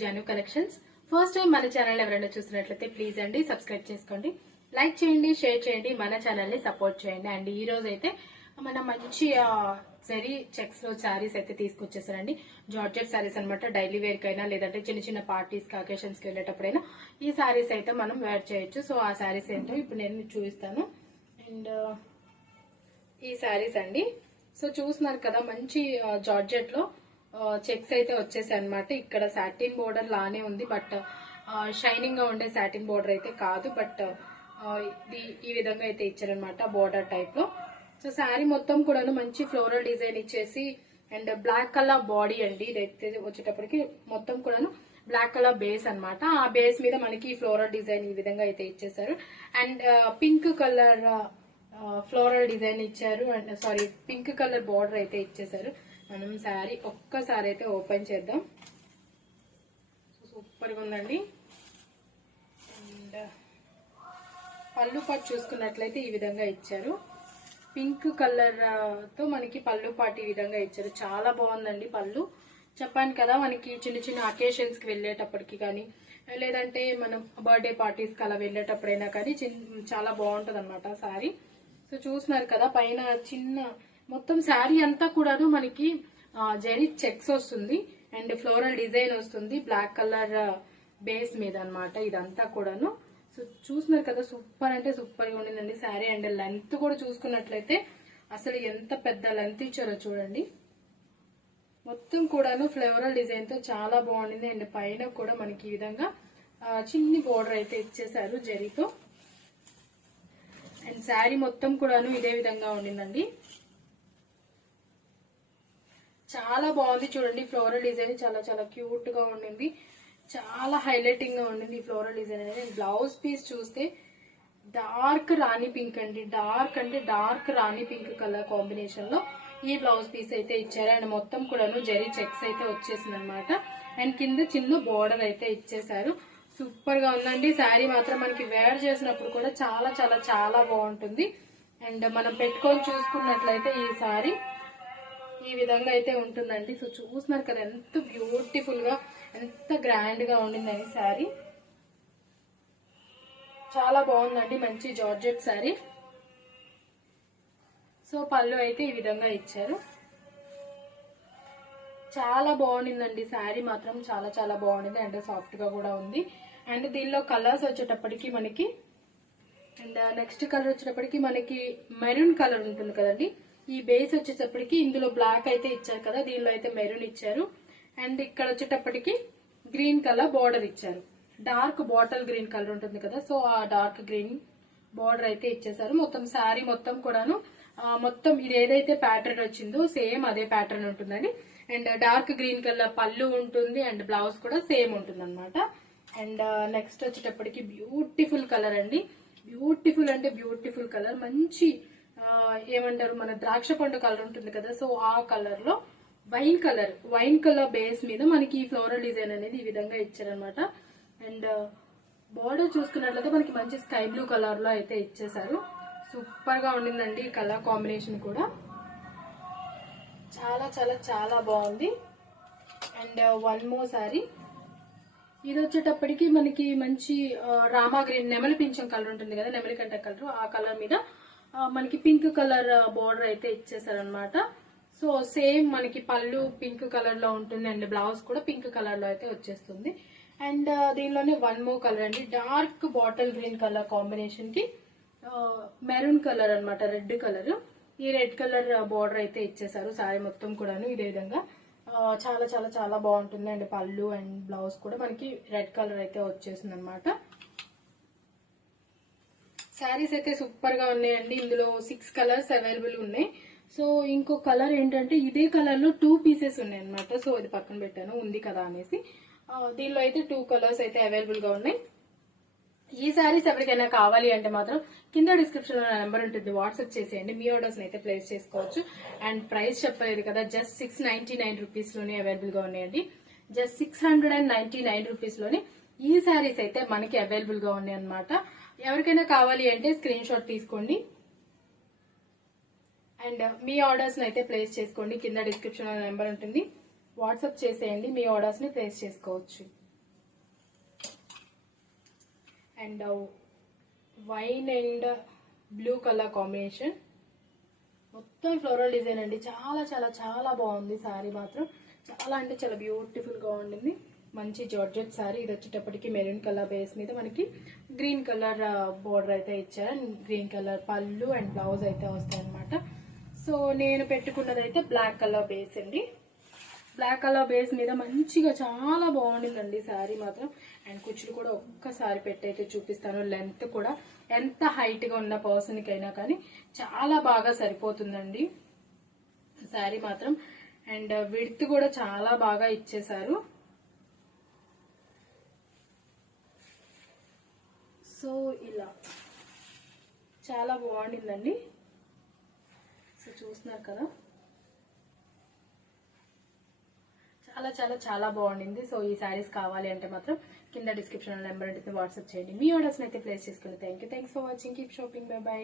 Janu collections first time మన channel ఎవరైనా చూసినట్లయితే ప్లీజ్ అండి సబ్స్క్రైబ్ చేసుకోండి. లైక్ చేయండి షేర్ చేయండి మన ఛానల్ని సపోర్ట్ చేయండి. అండ్ ఈ రోజు అయితే మన మంచి జరీ చెక్స్లో శారీస్ అయితే తీసుకొచ్చేసారండి. జార్జెట్ శారీస్ అనమాట డైలీ వేర్ కైనా లేదంటే చిన్న చిన్న పార్టీస్కి అకేషన్స్కి వెళ్ళేటప్పుడైనా ఈ శారీస్ అయితే మనం వేర్ చేయొచ్చు. సో ఆ శారీస్ ఏంటో ఇప్పుడు నేను చూపిస్తాను. అండ్ ఈ శారీస్ అండి. సో చూస్తున్నారు కదా మంచి జార్జెట్లో చెక్స్ అయితే వచ్చేసాయి అనమాట ఇక్కడ సాటిన్ బోర్డర్ లానే ఉంది బట్ షైనింగ్గా ఉండే సాటిన్ బోర్డర్ అయితే కాదు బట్ ఇది ఈ విధంగా అయితే ఇచ్చారనమాట బోర్డర్ టైప్లో. సో శారీ మొత్తం కూడాను మంచి ఫ్లోరల్ డిజైన్ ఇచ్చేసి అండ్ బ్లాక్ కలర్ బాడీ అండి. ఇదైతే వచ్చేటప్పటికి మొత్తం కూడాను బ్లాక్ కలర్ బేస్ అనమాట ఆ బేస్ మీద మనకి ఫ్లోరల్ డిజైన్ ఈ విధంగా అయితే ఇచ్చేసారు and pink colour floral design ఇచ్చారు and sari pink colour border అయితే ఇచ్చేసారు మనం శారీ ఒక్కసారి అయితే ఓపెన్ చేద్దాం. సూపర్గా ఉందండి. అండ్ పళ్ళు పాటు చూసుకున్నట్లయితే ఈ విధంగా ఇచ్చారు. పింక్ కలర్తో మనకి పళ్ళు పాటు ఈ విధంగా ఇచ్చారు. చాలా బాగుందండి పళ్ళు. చెప్పాను కదా మనకి చిన్న చిన్న అకేషన్స్కి వెళ్ళేటప్పటికి కానీ లేదంటే మనం బర్త్డే పార్టీస్కి అలా వెళ్ళేటప్పుడైనా కానీ చాలా బాగుంటుంది అనమాట సారీ సో చూస్తున్నారు కదా పైన చిన్న మొత్తం శారీ అంతా కూడాను మనకి జరీ చెక్స్ వస్తుంది. అండ్ ఫ్లోరల్ డిజైన్ వస్తుంది. బ్లాక్ కలర్ బేస్ మీద అన్నమాట ఇదంతా కూడాను. సో చూసినారు కదా సూపర్ అంటే సూపర్గా ఉండిందండి శారీ. అండ్ లెంత్ కూడా చూసుకున్నట్లయితే అసలు ఎంత పెద్ద లెంత్ ఇచ్చారో చూడండి. మొత్తం కూడాను ఫ్లేవరల్ డిజైన్తో చాలా బాగుండింది. అండ్ పైన కూడా మనకి ఈ విధంగా చిన్ని బోర్డర్ అయితే ఇచ్చేసారు జరీతో అండ్ శారీ మొత్తం కూడాను ఇదే విధంగా ఉండిందండి. చాలా బాగుంది చూడండి ఫ్లోరల్ డిజైన్ చాలా చాలా క్యూట్గా ఉండింది. చాలా హైలైటింగ్గా ఉండింది ఈ ఫ్లోరల్ డిజైన్ అనేది. బ్లౌజ్ పీస్ చూస్తే డార్క్ రాణి పింక్ అండి. డార్క్ అంటే డార్క్ రాణి పింక్ కలర్ కాంబినేషన్లో ఈ బ్లౌజ్ పీస్ అయితే ఇచ్చారు. అండ్ మొత్తం కూడాను జరీ చెక్స్ అయితే వచ్చేసింది అనమాట అండ్ కింద చిన్న బోర్డర్ అయితే ఇచ్చేసారు సూపర్గా ఉందండి. శారీ మాత్రం మనకి వేర్ చేసినప్పుడు కూడా చాలా చాలా చాలా బాగుంటుంది. అండ్ మనం పెట్టుకొని చూసుకున్నట్లయితే ఈ శారీ ఈ విధంగా అయితే ఉంటుందండి. సో చూస్తున్నారు కదా ఎంత బ్యూటిఫుల్గా ఎంత గ్రాండ్గా ఉండిందని శారీ చాలా బాగుందండి మంచి జార్జెట్ శారీ సో పళ్ళు అయితే ఈ విధంగా ఇచ్చారు. చాలా బాగుండిందండి శారీ మాత్రం. చాలా చాలా బాగుండింది అండ్ సాఫ్ట్గా కూడా ఉంది. అండ్ దీనిలో కలర్స్ వచ్చేటప్పటికి మనకి అండ్ నెక్స్ట్ కలర్ వచ్చేటప్పటికి మనకి మెరూన్ కలర్ ఉంటుంది కదండి. ఈ బేస్ వచ్చేటప్పటికి ఇందులో బ్లాక్ అయితే ఇచ్చారు కదా దీనిలో అయితే మెరూన్ ఇచ్చారు. అండ్ ఇక్కడ వచ్చేటప్పటికి గ్రీన్ కలర్ బార్డర్ ఇచ్చారు. డార్క్ బాటిల్ గ్రీన్ కలర్ ఉంటుంది కదా సో ఆ డార్క్ గ్రీన్ బార్డర్ అయితే ఇచ్చేసారు. మొత్తం శారీ మొత్తం కూడాను మొత్తం ఇది ఏదైతే ప్యాటర్న్ వచ్చిందో సేమ్ అదే ప్యాటర్న్ ఉంటుందని. అండ్ డార్క్ గ్రీన్ కలర్ పళ్ళు ఉంటుంది అండ్ బ్లౌజ్ కూడా సేమ్ ఉంటుంది అనమాట అండ్ నెక్స్ట్ వచ్చేటప్పటికి బ్యూటిఫుల్ కలర్ అండి. బ్యూటిఫుల్ అంటే బ్యూటిఫుల్ కలర్ మంచి ఏమంటారు మన ద్రాక్ష పండు కలర్ ఉంటుంది కదా సో ఆ కలర్లో wine colour wine colour base మీద మనకి ఈ ఫ్లోరల్ డిజైన్ అనేది ఈ విధంగా ఇచ్చారనమాట అండ్ బార్డర్ చూసుకున్నట్లయితే మనకి మంచి స్కై బ్లూ కలర్లో అయితే ఇచ్చేసారు సూపర్గా ఉండిందండి ఈ కలర్ కాంబినేషన్ కూడా. చాలా చాలా చాలా బాగుంది. అండ్ వన్ మో సారీ ఇది వచ్చేటప్పటికి మనకి మంచి రామా గ్రీన్ నెమలి పింఛం కలర్ ఉంటుంది కదా నెమలి కంట కలర్ ఆ కలర్ మీద మనకి పింక్ కలర్ బోర్డర్ అయితే ఇచ్చేసారనమాట సో సేమ్ మనకి పళ్ళు పింక్ కలర్లో ఉంటుంది అండ్ బ్లౌజ్ కూడా పింక్ కలర్లో అయితే వచ్చేస్తుంది. అండ్ దీనిలోనే వన్ మో కలర్ అండి. డార్క్ బాటిల్ గ్రీన్ కలర్ కాంబినేషన్కి మెరూన్ కలర్ అనమాట రెడ్ కలర్ ఈ రెడ్ కలర్ బోర్డర్ అయితే ఇచ్చేసారు సారీ మొత్తం కూడాను ఇదే విధంగా. చాలా చాలా చాలా బాగుంటుంది అండ్ పళ్ళు అండ్ బ్లౌజ్ కూడా మనకి రెడ్ కలర్ అయితే వచ్చేసింది అనమాట శారీస్ అయితే సూపర్గా ఉన్నాయండి. ఇందులో సిక్స్ కలర్స్ అవైలబుల్ ఉన్నాయి. సో ఇంకో కలర్ ఏంటంటే ఇదే కలర్లో టూ పీసెస్ ఉన్నాయి అనమాట సో ఇది పక్కన పెట్టాను. ఉంది కదా అనేసి. దీనిలో అయితే టూ కలర్స్ అయితే అవైలబుల్గా ఉన్నాయి. ఈ శారీస్ ఎవరికైనా కావాలి అంటే మాత్రం కింద డిస్క్రిప్షన్లో నా నెంబర్ ఉంటుంది. వాట్సాప్ చేసేయండి. మీ ఆర్డర్స్ అయితే ప్లేస్ చేసుకోవచ్చు. అండ్ ప్రైస్ చెప్పలేదు కదా జస్ట్ సిక్స్ నైన్టీ నైన్ రూపీస్లోనే అవైలబుల్గా ఉన్నాయండి. Just six hundred and ninety nine రూపీస్లోనే ఈ శారీస్ అయితే మనకి అవైలబుల్గా ఉన్నాయి అనమాట ఎవరికైనా కావాలి అంటే స్క్రీన్ షాట్ తీసుకోండి. అండ్ మీ ఆర్డర్స్ని అయితే ప్లేస్ చేసుకోండి. కింద డిస్క్రిప్షన్లో నెంబర్ ఉంటుంది. వాట్సాప్ చేసేయండి. మీ ఆర్డర్స్ని ప్లేస్ చేసుకోవచ్చు. And wine and blue colour combination మొత్తం ఫ్లోరల్ డిజైన్ అండి. చాలా చాలా చాలా బాగుంది. సారీ మాత్రం చాలా అంటే చాలా బ్యూటిఫుల్గా ఉండింది. మంచి జార్జెట్ శారీ ఇది వచ్చేటప్పటికి మెరూన్ కలర్ బేస్ మీద మనకి గ్రీన్ కలర్ బోర్డర్ అయితే ఇచ్చారు. గ్రీన్ కలర్ పళ్ళు అండ్ బ్లౌజ్ అయితే వస్తాయి అనమాట సో నేను పెట్టుకున్నది అయితే బ్లాక్ కలర్ బేస్ అండి. బ్లాక్ కలర్ బేస్ మీద మంచిగా చాలా బాగుండిందండి శారీ మాత్రం. అండ్ కుచ్చులు కూడా ఒక్కసారి పెట్టయితే చూపిస్తాను. లెంత్ కూడా ఎంత హైట్గా ఉన్న పర్సన్కి అయినా కానీ చాలా బాగా సరిపోతుందండి. శారీ మాత్రం అండ్ విడ్త్ కూడా చాలా బాగా ఇచ్చేశారు. సో ఇలా చాలా బాగుండిందండి. సో చూస్తున్నారు కదా. చాలా చాలా చాలా బాగుండింది. సో ఈ శారీస్ కావాలి అంటే మాత్రం కింద డిస్క్రిప్షన్ నెంబర్ ఉంటుంది. వాట్సాప్ చేయండి. మీ ఆర్డర్స్ అయితే ప్లేస్ చేసుకోండి thank you thanks for watching. Keep shopping. Bye bye.